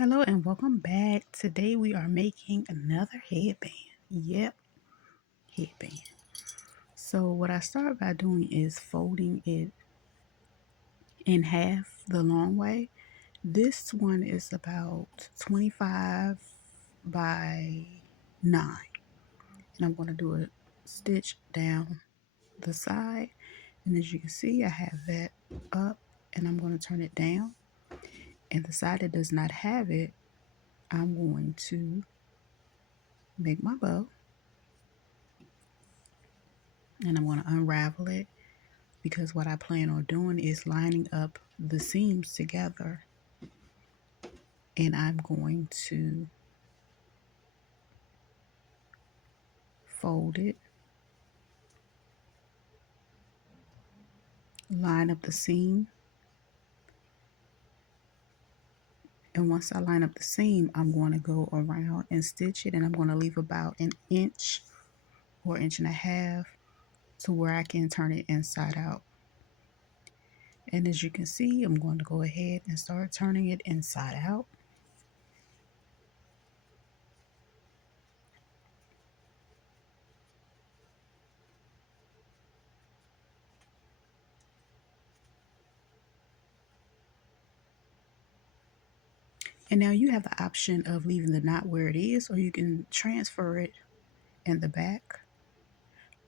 Hello and welcome back. Today we are making another headband. Yep, headband. So what I start by doing is folding it in half the long way. This one is about 25 by 9. And I'm going to do a stitch down the side. And as you can see, I have that up and I'm going to turn it down. And the side that does not have it, I'm going to make my bow. And I'm going to unravel it because what I plan on doing is lining up the seams together, and I'm going to fold it, line up the seam, and once I line up the seam, I'm going to go around and stitch it, and I'm going to leave about an inch or inch and a half to where I can turn it inside out. And as you can see, I'm going to go ahead and start turning it inside out. And now you have the option of leaving the knot where it is, or you can transfer it in the back.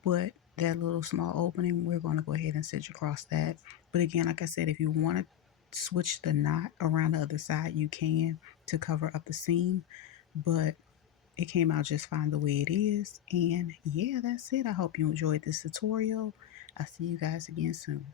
But that little small opening, we're going to go ahead and stitch across that. But again, like I said, if you want to switch the knot around the other side, you can to cover up the seam. But it came out just fine the way it is. And yeah, that's it. I hope you enjoyed this tutorial. I'll see you guys again soon.